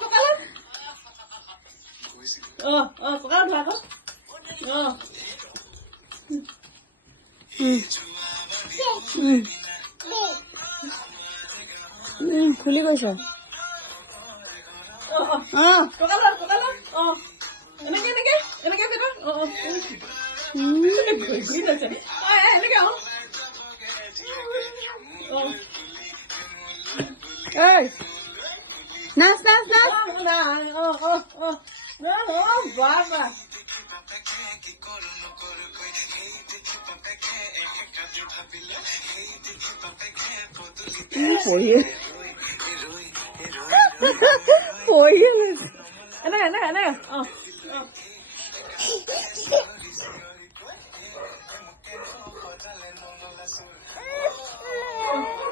Tocalan. Tocalan dua kok. খুলি গৈছ Tocalan. Enake beda. Gini aja. Enake ঐ নাচ নাচ নাচ Baba. পঢ়ি Enake.